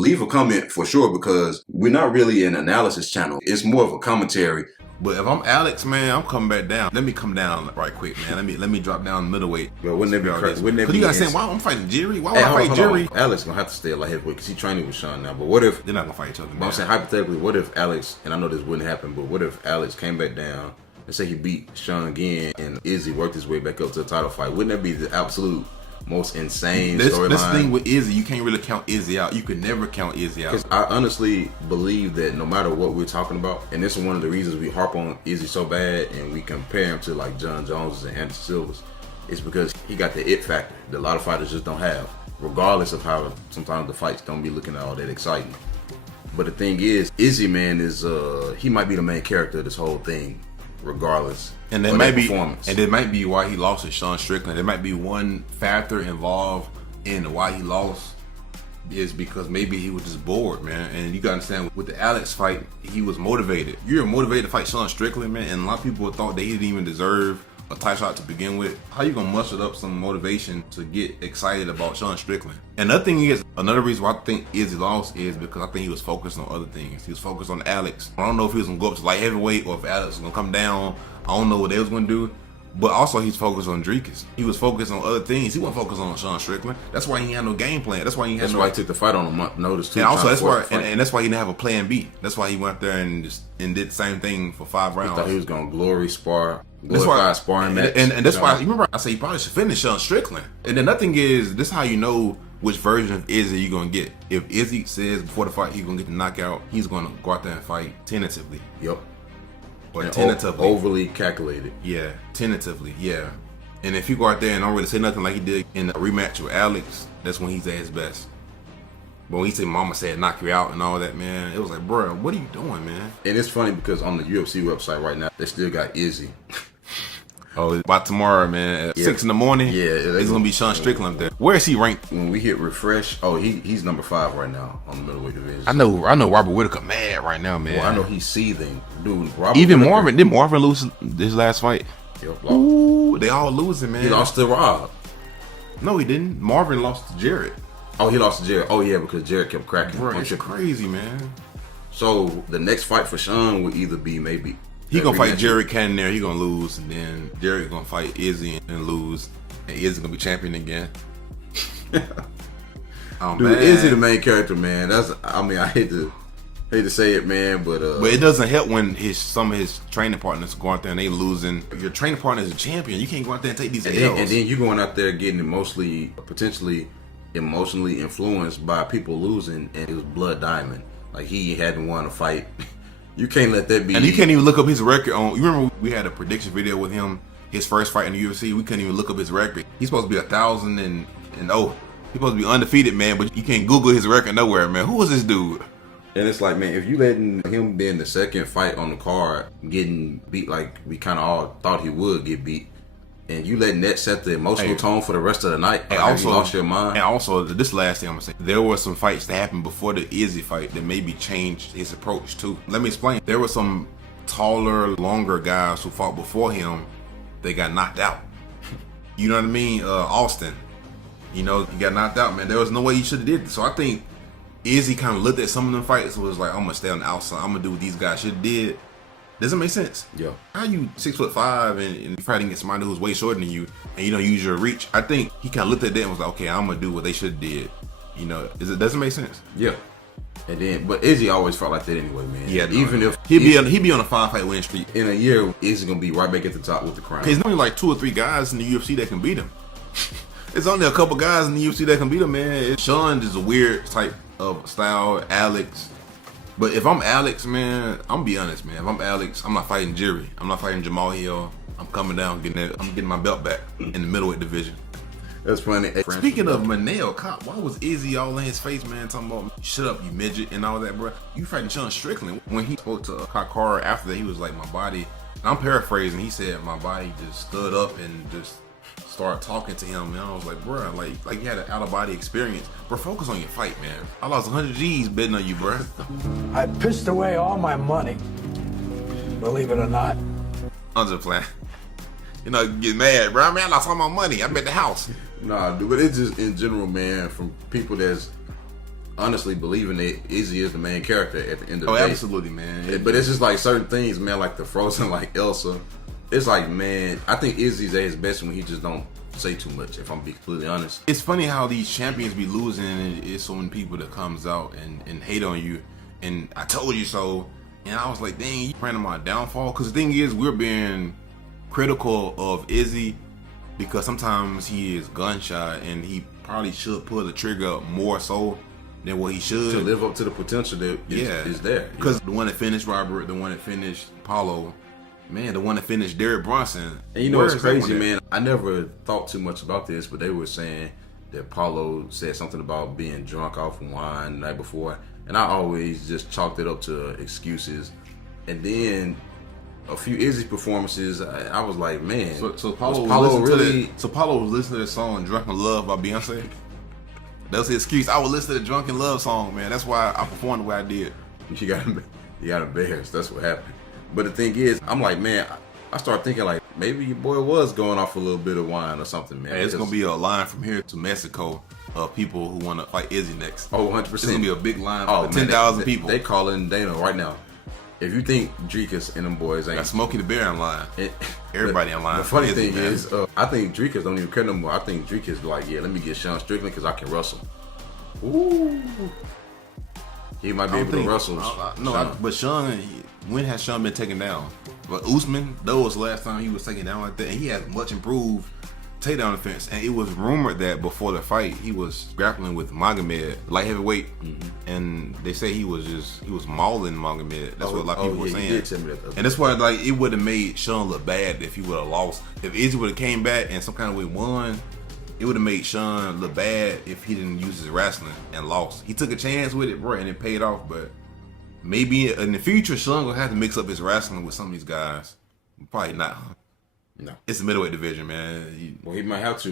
leave a comment for sure, because we're not really an analysis channel. It's more of a commentary. But if I'm Alex, man, I'm coming back down. Let me come down right quick, man. Let me drop down middleweight. But wouldn't that be crazy? Because you guys saying, why I'm fighting Jerry? Why would I fight Jerry? Alex gonna have to stay at light heavyweight because he's training with Sean now. But what if they're not gonna fight each other? But I'm saying hypothetically, what if Alex, and I know this wouldn't happen, but what if Alex came back down and say he beat Sean again, and Izzy worked his way back up to the title fight? Wouldn't that be the absolute most insane storyline? This thing with Izzy, you can't really count Izzy out. You can never count Izzy out. Because I honestly believe that no matter what we're talking about, and this is one of the reasons we harp on Izzy so bad and we compare him to like John Jones and Anderson Silva's, it's because he got the it factor that a lot of fighters just don't have, regardless of how sometimes the fights don't be looking all that exciting. But the thing is, Izzy, man, is he might be the main character of this whole thing, regardless. And that might be why he lost to Sean Strickland. There might be one factor involved in why he lost is because maybe he was just bored, man. And you gotta understand, with the Alex fight, he was motivated. You're motivated to fight Sean Strickland, man, and a lot of people thought that he didn't even deserve a title shot to begin with. How you gonna muster up some motivation to get excited about Sean Strickland? Another thing is, another reason why I think Izzy lost is because I think he was focused on other things. He was focused on Alex. I don't know if he was gonna go up to light heavyweight or if Alex was gonna come down. I don't know what they was gonna do. But also he's focused on Dricus. He was focused on other things. He wasn't focused on Sean Strickland. That's why he had no game plan. That's why he took the fight on a month notice too. And also that's why that's why he didn't have a plan B. That's why he went out there and did the same thing for 5 rounds. He thought he was gonna glorify sparring match. And that's why you remember I said he probably should finish Sean Strickland. And then nothing is, this is how you know which version of Izzy you're gonna get. If Izzy says before the fight he's gonna get the knockout, he's gonna go out there and fight tentatively. Yep. Or tentatively. Overly calculated. Yeah, tentatively, yeah. And if you go out there and don't really say nothing like he did in the rematch with Alex, that's when he's at his best. But when he said mama said knock you out and all that, man, it was like, bro, what are you doing, man? And it's funny because on the UFC website right now, they still got Izzy. Oh, by tomorrow, man, at 6 in the morning, it's going to be Sean Strickland there. Where is he ranked? When we hit refresh, he's number 5 right now on the middleweight division. I know Robert Whittaker mad right now, man. Well, I know he's seething. Dude, even Marvin, did Marvin lose this last fight? Yep, ooh, they all losing, man. He lost to Rob. No, he didn't. Marvin lost to Jarrett. Oh, he lost to Jarrett. Oh, yeah, because Jarrett kept cracking. Bro, it's crazy, man. So, the next fight for Sean would either be maybe... He gonna fight Jarrett Cannon there. He gonna lose, and then Jarrett's gonna fight Izzy and lose, and Izzy gonna be champion again. Oh, dude, man. Izzy the main character, man. I hate to say it, man, but it doesn't help when some of his training partners go out there and they losing. Your training partner is a champion. You can't go out there and take these L's. And then you going out there getting potentially emotionally influenced by people losing, and it was Blood Diamond. Like, he hadn't won a fight. You can't let that be. And you can't even look up his record on. You remember we had a prediction video with him, his first fight in the UFC. We couldn't even look up his record. He's supposed to be 1,000-0. He's supposed to be undefeated, man. But you can't Google his record nowhere, man. Who was this dude? And it's like, man, if you letting him be in the second fight on the card, getting beat like we kind of all thought he would get beat, and you letting that set the emotional tone for the rest of the night, and also you lost your mind. And also, this last thing I'm gonna say, there were some fights that happened before the Izzy fight that maybe changed his approach too. Let me explain. There were some taller, longer guys who fought before him. They got knocked out. You know what I mean? Austin, he got knocked out, man. There was no way he should have did this. So I think Izzy kind of looked at some of them fights and was like, I'm gonna stay on the outside. I'm gonna do what these guys should have did. Doesn't make sense. Yeah. How you 6'5" and you fighting against somebody who's way shorter than you and you don't use your reach? I think he kind of looked at that and was like, okay, I'm gonna do what they should have did. It doesn't make sense. Yeah. And then, but Izzy always felt like that anyway, man. Yeah. Even if he'd be on a 5-fight win streak in a year, Izzy gonna be right back at the top with the crown. There's only like 2 or 3 guys in the UFC that can beat him. There's only a couple guys in the UFC that can beat him, man. Sean is a weird type of style. Alex. But if I'm Alex, man, I'm gonna be honest, man. If I'm Alex, I'm not fighting Jerry. I'm not fighting Jamal Hill. I'm coming down, I'm getting my belt back in the middleweight division. That's funny. Speaking of Manel, why was Izzy all in his face, man, talking about shut up, you midget, and all that, bro? You fighting Sean Strickland. When he spoke to Kakara after that, he was like, my body, and I'm paraphrasing, he said, my body just stood up and just started talking to him, and I was like, bro, like you had an out-of-body experience. Bro, focus on your fight, man. I lost 100 G's betting on you, bro. I pissed away all my money, believe it or not. I'm just playing. Get mad, bro. I lost all my money. I bet the house. Nah, dude, but it's just in general, man, from people that's honestly believing that Izzy is the main character at the end of the day. Absolutely, man. But it's just like certain things, man, like the frozen, like Elsa. It's like, man, I think Izzy's at his best when he just don't say too much, if I'm being completely honest. It's funny how these champions be losing, and it's so many people that comes out and hate on you, and I told you so. And I was like, dang, you praying on my downfall? Because the thing is, we're being critical of Izzy because sometimes he is gun shy, and he probably should pull the trigger more so than what he should. To live up to the potential that is there. Because the one that finished Robert, the one that finished Paulo, man, the one that finished Derek Bronson. And you know what's crazy, man? I never thought too much about this, but they were saying that Paulo said something about being drunk off wine the night before. And I always just chalked it up to excuses. And then a few Izzy performances, I was like, man, so Paulo was listening to the song "Drunken Love" by Beyonce. That was his excuse. I would listen to the "Drunken Love" song, man. That's why I performed the way I did. You got embarrassed. That's what happened. But the thing is, I'm like, man, I started thinking like maybe your boy was going off a little bit of wine or something, man. Hey, it's gonna be a line from here to Mexico of people who want to fight Izzy next. Oh, 100%. It's gonna be a big line for 10,000 people. They calling Dana right now. If you think Dricus and them boys ain't... Got Smokey the Bear in line. Everybody in line. The funny thing is, I think Dricus don't even care no more. I think Dricus like, yeah, let me get Sean Strickland because I can wrestle. Ooh. He might be able to wrestle. But Sean, when has Sean been taken down? But Usman, that was the last time he was taken down like that. And he has much improved takedown defense. And it was rumored that before the fight, he was grappling with Magomed, light heavyweight. And they say he was mauling Magomed. That's what a lot of people were saying. Did tell me that. And that's why like it would have made Sean look bad if he would have lost. If Izzy would have came back and some kind of way won, it would have made Sean look bad if he didn't use his wrestling and lost. He took a chance with it, bro, and it paid off. But maybe in the future, Sean gonna have to mix up his wrestling with some of these guys. Probably not. No. It's the middleweight division, man. Well, he might have to.